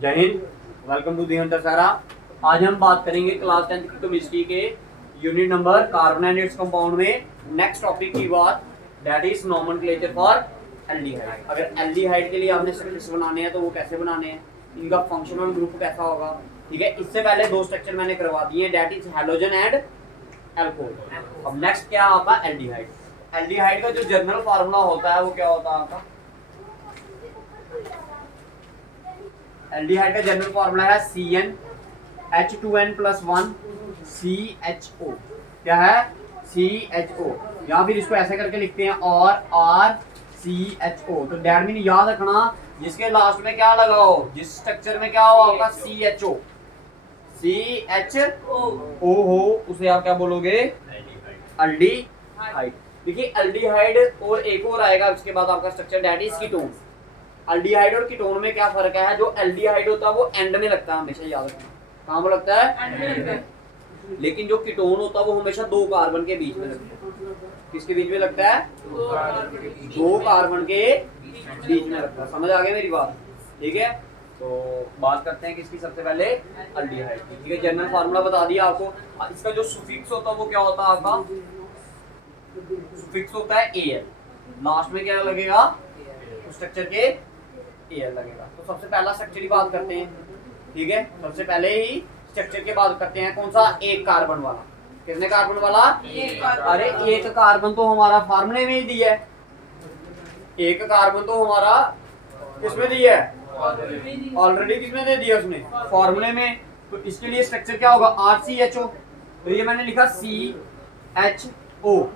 जय हिंद, welcome to the hunter सारा। आज हम बात करेंगे क्लास 10th की केमिस्ट्री के unit number carbon and its compound में नेक्स्ट टॉपिक की बात, that is nomenclature for aldehyde. अगर एल्डिहाइड के लिए आपने स्ट्रक्चर्स बनाने हैं तो वो कैसे बनाने हैं, इनका फंक्शनल ग्रुप कैसा होगा। ठीक है, इससे पहले दो स्ट्रक्चर मैंने करवा दिए, that is halogen and alcohol. अब नेक्स्ट क्या आपका एल्डिहाइड। एल्डिहाइड का जो जनरल फार्मूला होता है वो क्या होता है आपका, एल्डिहाइड का जनरल फार्मूला है CnH2n+1 CHO। क्या है, CHO, या फिर इसको ऐसे करके लिखते हैं और RCHO। तो दैट मीन याद रखना जिसके लास्ट में क्या लगा हो, जिस स्ट्रक्चर में क्या हो आपका CHO हो, उसे आप क्या बोलोगे, एल्डिहाइड। देखिए एल्डिहाइड और एक और आएगा उसके बाद आपका structure, that is ketone. Aldehyde और कीटोन में क्या फर्क है, जो एल्डिहाइड होता है वो एंड में लगता है, हमेशा याद रखना। कहां पर लगता है, लेकिन जो कीटोन होता है वो हमेशा दो कार्बन के बीच में लगता है। किसके बीच में लगता है, दो कार्बन के बीच में लगता है। समझ आ गई मेरी बात, ठीक है। तो बात करते हैं किसकी, सबसे पहले एल्डिहाइड की। ठीक है, जनरल फार्मूला बता दिया आपको। इसका जो सुफिक्स होता है वो क्या होता है आपका, सुफिक्स होता है AL, लास्ट में क्या लगेगा स्ट्रक्चर के AL लगेगा। तो सबसे पहला स्ट्रक्चर की बात करते हैं। ठीक है, सबसे पहले ही स्ट्रक्चर की बात करते हैं, कौन सा, एक कार्बन वाला। कितने कार्बन वाला, अरे एक कार्बन तो हमारा फार्मूले में ही दिया है, एक कार्बन तो हमारा किसमें दिया है, ऑलरेडी किसमें दे दिया उसने, फार्मूले में। तो इसके लिए स्ट्रक्चर क्या होगा, RCHO। तो ये मैंने लिखा CHO।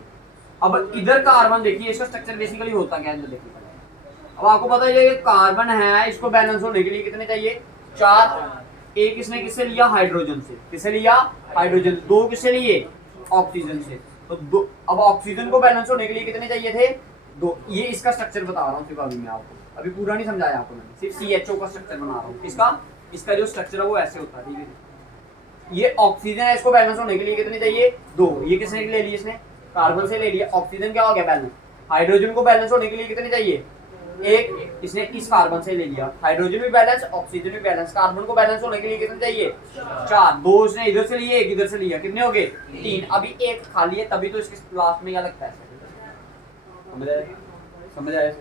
अब इधर कार्बन देखिए, इसका स्ट्रक्चर बेसिकली होता क्या है देखिए। अब आपको पता है ये कार्बन है, इसको बैलेंस होने के लिए कितने चाहिए, 4। एक इसने किससे लिया, हाइड्रोजन से। किससे लिया, हाइड्रोजन। दो किससे लिए, ऑक्सीजन से। तो दो, अब ऑक्सीजन को बैलेंस होने के लिए कितने चाहिए थे, 2। ये इसका स्ट्रक्चर बता रहा हूँ सिर्फ अभी मैं आपको, अभी पूरा नहीं समझाया आपको मैंने, सिर्फ CHO का स्ट्रक्चर बना रहा हूँ। इसका जो स्ट्रक्चर है वो ऐसे होता है। ठीक है, ये ऑक्सीजन है, इसको बैलेंस होने के लिए कितने चाहिए, 2। ये किसने ले लिया, इसने कार्बन से ले लिया। ऑक्सीजन क्या हो गया, बैलेंस। हाइड्रोजन को बैलेंस होने के लिए कितने चाहिए, 1। इसने इस कार्बन से ले लिया, हाइड्रोजन भी बैलेंस, ऑक्सीजन भी बैलेंस। कार्बन को बैलेंस होने के लिए कितने चाहिए, 4। 2 इसने इधर से लिए, एक इधर से लिया, कितने हो गए, 3। अभी एक खाली है, तभी तो इसके लास्ट में क्या लगता है, समझ आया।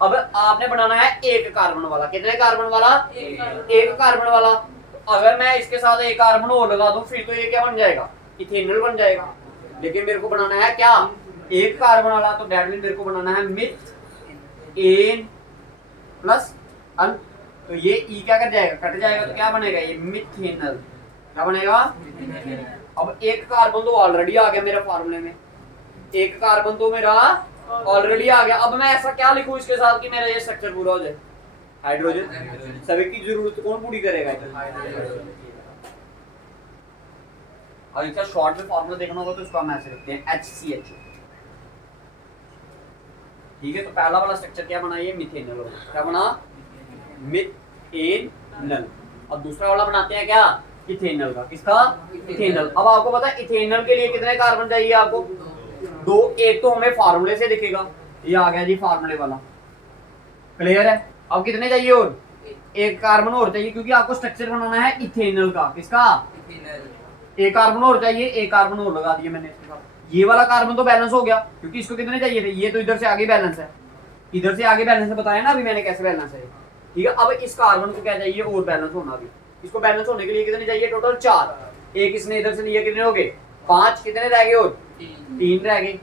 अब आपने बनाना है एक कार्बन वाला। कितने कार्बन वाला, एक कार्बन वाला। अगर मैं इसके साथ एक कार्बन और लगा दूं फिर तो ये क्या बन जाएगा, इथेनॉल बन जाएगा। लेकिन मेरे को बनाना है क्या, एक कार्बन वाला। तो दैट मीन मेरे को बनाना है मिथेन प्लस अन। तो ये ई क्या कर जाएगा, कट जाएगा, तो क्या बनेगा, ये मिथेनल। क्या बनेगा, अब एक कार्बन तो ऑलरेडी आ गया मेरे फार्मूले में, एक कार्बन तो मेरा ऑलरेडी आ गया। अब मैं ऐसा क्या लिखूं इसके साथ कि मेरा ये स्ट्रक्चर पूरा हो जाए, हाइड्रोजन। सभी की जरूरत कौन पूरी करेगा, और इसका शॉर्ट में फार्मूला देखना होगा तो इसको हम ऐसे लिखते हैं HCHO। ठीक है, तो पहला वाला स्ट्रक्चर क्या बना, ये मिथेनल होगा। क्या बना, मिथेनल। और दूसरा वाला बनाते हैं क्या, इथेनल का। किसका, इथेनल। अब आपको पता है इथेनल के लिए कितने कार्बन चाहिए आपको, 2। एक तो हमें फार्मूले से दिखेगा, ये आ गया जी फार्मूले वाला, क्लियर है। अब कितने चाहिए, और एक कार्बन और चाहिए, क्योंकि आपको स्ट्रक्चर बनाना है इथेनल का। किसका, एक कार्बन और चाहिए, एक कार्बन और लगा दिया मैंने इसके साथ। ये वाला कार्बन तो बैलेंस हो गया, क्योंकि इसको कितने चाहिए थे, ये तो इधर से आगे बैलेंस है, इधर से आगे बैलेंस है, बताया ना अभी मैंने कैसे बैलेंस है। ठीक है, अब इस कार्बन को क्या चाहिए, और बैलेंस होना भी। इसको बैलेंस होने के लिए कितने चाहिए, टोटल 4। एक इसने इधर से लिया, कितने हो गए, 5। कितने रह गए, और 3 रह गए।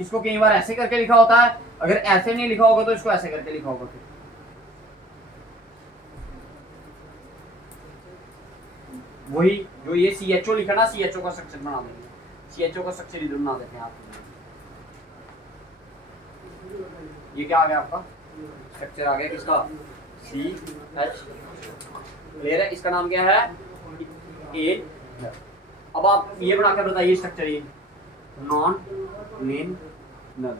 इसको कई बार ऐसे करके लिखा होता है, अगर ऐसे नहीं लिखा होगा तो इसको ऐसे करके लिखा होगा। फिर वही जो ये CHO लिखा ना, CHO का स्ट्रक्चर बना देंगे, CHO का स्ट्रक्चर इधर बना देते हैं आप। ये क्या आ गया आपका, स्ट्रक्चर आ गया किसका, CH। क्लियर है, इसका नाम क्या है, A। अब आप ये बनाकर बताइए स्ट्रक्चर, ये नॉन मेन नल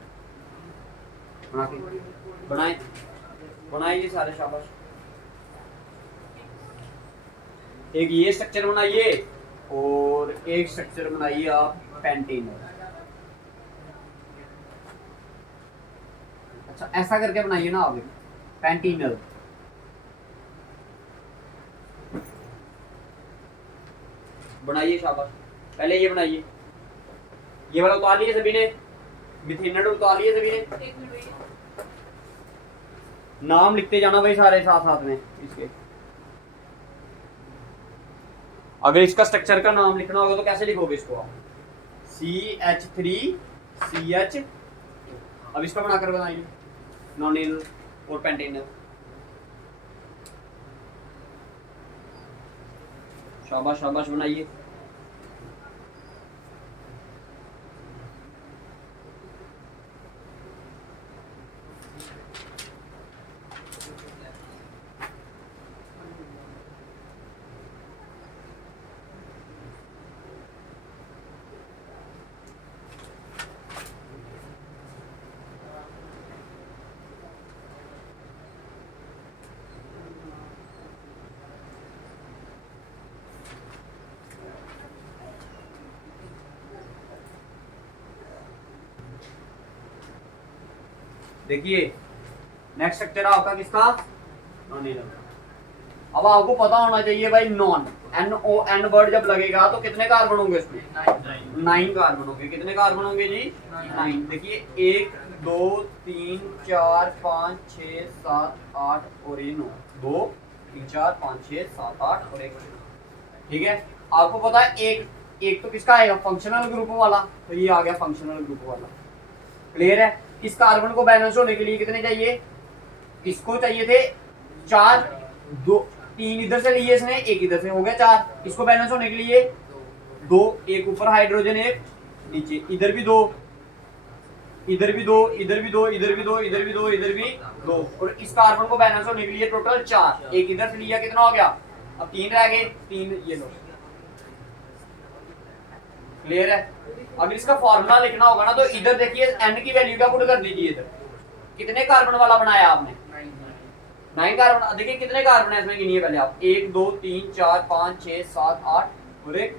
बना के बनाइए सारे, शाबाश। एक ये स्ट्रक्चर बनाइए और एक स्ट्रक्चर बनाइए आप पेंटेनल। अच्छा ऐसा करके बनाइए ना आप, पेंटेनल। बनाइए शाबाश। पहले ये बनाइए, ये वाला उतार लिए सभी ने, मिथेनॉल उतार लिए सभी ने। नाम लिखते जाना भाई सारे साथ साथ में इसके। अगर इसका स्ट्रक्चर का नाम लिखना होगा तो कैसे लिखोगे इसको आप? CH3CH। अब इसका बनाकर बनाइए, नॉनिल और पेंटेनल। शाबाश शाबाश बनाइए। देखिए नेक्स्ट स्ट्रक्चर आपका किसका? नॉनिल। अब आपको पता होना चाहिए भाई नॉन, NON वर्ड जब लगेगा तो कितने कार्बन होंगे इसमें? 9 कार्बन होंगे। कितने कार्बन होंगे जी? 9। देखिए 1 2 3 4 5 6 7 8 और ये 9। 2 3 4 5 6 7 8 और 1। ठीक है, आपको पता है एक तो किसका आएगा? फंक्शनल ग्रुप वाला, तो ये आ गया फंक्शनल ग्रुप वाला। क्लियर है? इस कार्बन को बैलेंस होने के लिए कितने चाहिए? इसको चाहिए थे 4, 2 3 इधर से लिए इसने, 1 इधर से, हो गया 4। इसको बैलेंस होने के लिए 2, एक ऊपर हाइड्रोजन, एक नीचे, इधर भी 2, इधर भी 2, इधर भी 2, इधर भी 2, इधर भी 2, इधर भी 2। और इस कार्बन को बैलेंस होने के लिए टोटल 4, एक इधर से लिया, कितना हो गया? अब 3 रह गए, 3 ये लो। क्लियर है? अगर इसका फॉर्मूला लिखना होगा ना तो इधर देखिए n की वैल्यू क्या पुट कर दीजिए। इधर कितने कार्बन वाला बनाया आपने? 9 कार्बन। देखिए कितने कार्बन है इसमें, गिनिए पहले आप। 1 2 3 4 5 6 7 8 और 1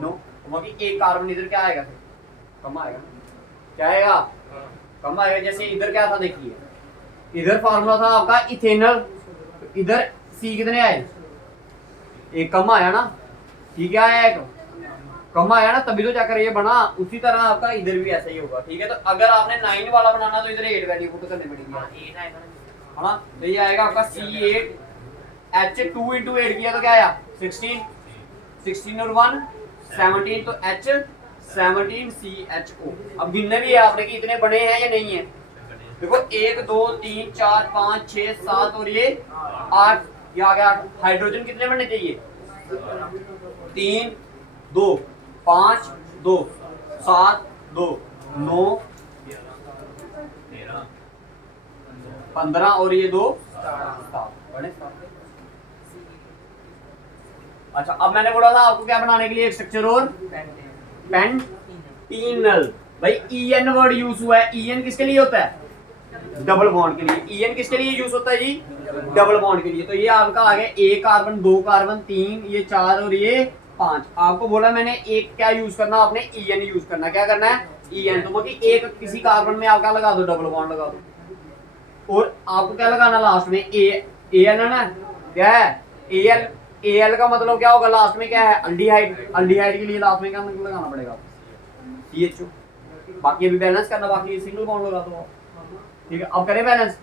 9। बाकी एक कार्बन इधर क्या आएगा? कम आएगा। क्या आएगा? कम आएगा। जैसे इधर क्या था देखिए, इधर फॉर्मूला था आपका इथेनॉल, इधर C कितने आए? एक कम आया ना, ठीक है, आया एक कम आया ना, तभी तो जाकर ये बना। उसी तरह आपका इधर भी ऐसा ही होगा। ठीक है, तो अगर आपने 9 वाला बनाना तो इधर 8 वैल्यू पुट करनी पड़ेगी, है ना? तो ये आएगा आपका C8H2 × 8 किया तो क्या आया? 16, 16 और 1 17, तो H17CHO। अब गिनने भी है आपने कि इतने बने हैं या नहीं है। देखो 1 2 3 4 5 6 7 और ये 8, ये आ गया 8। हाइड्रोजन कितने बनने चाहिए? 3 2 5 2 7 2 9 15 और ये 2 7। अच्छा, अब मैंने बोला था आपको क्या बनाने के लिए? एक स्ट्रक्चर और पेंटेनल। भाई EN वर्ड यूज हुआ है। EN किसके लिए होता है? डबल बॉन्ड के लिए। EN किसके लिए यूज होता है जी? डबल बॉन्ड के लिए। तो ये आपका आ गया 1 कार्बन, 2 कार्बन, 3, ये 4 और ये 5। आपको बोला मैंने एक क्या यूज करना, आपने EN यूज करना। क्या करना है? EN। तो बाकी एक किसी कार्बन में आप क्या लगा दो? डबल बॉन्ड लगा दो। और आपको क्या लगाना लास्ट में? AN है ना, क्या है? AL का मतलब क्या होगा लास्ट में? क्या है? अल्डिहाइड। अल्डिहाइड के लिए लास्ट में क्या लगाना पड़ेगा? CHO। बाकी अभी बैलेंस करना बाकी, सिंगल बॉन्ड लगा दो। ठीक है, अब करें बैलेंस।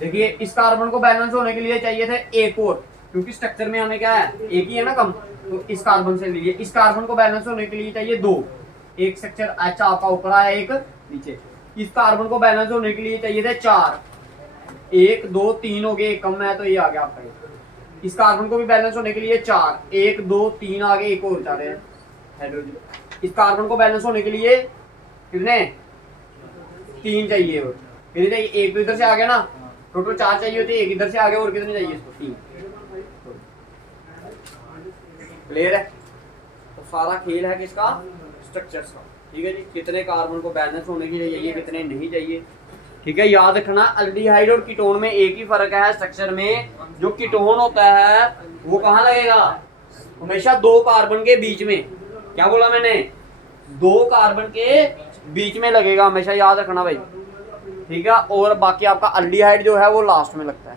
देखिए इस कार्बन को बैलेंस होने के लिए चाहिए थे एक और, क्योंकि स्ट्रक्चर में हमें क्या है? एक ही है ना कम, तो इस कार्बन से लीजिए। इस कार्बन को बैलेंस होने के लिए चाहिए 2, एक स्ट्रक्चर H आपका ऊपर आया, एक नीचे। इस कार्बन को बैलेंस होने के लिए चाहिए थे 4, 1 2 3 हो गए, एक कम है तो ये आ गया आपका। इस कार्बन को भी बैलेंस होने के लिए 4, 1 2 3 आ गए, एक और जा रहे हैं हाइड्रोजन। इस कार्बन को बैलेंस होने के लिए कितने? 3 चाहिए। और कितने चाहिए? एक तो इधर से आ गया ना, टोटल 4 चाहिए होते, एक इधर से आ गया, और कितने चाहिए इसको? 3। क्लियर है? तो सारा खेल है किसका? स्ट्रक्चर्स का। ठीक है जी, कितने कार्बन को बैलेंस होने के लिए चाहिए, कितने नहीं चाहिए। ठीक है, याद रखना अल्डिहाइड और कीटोन में एक ही फर्क है स्ट्रक्चर में। जो कीटोन होता है वो कहाँ लगेगा? हमेशा 2 कार्बन के बीच में। क्या बोला मैंने? 2 कार्बन के बीच में लगेगा हमेशा, याद रखना भाई। ठीक है, और बाकी आपका अल्डिहाइड जो है वो लास्ट में लगता है।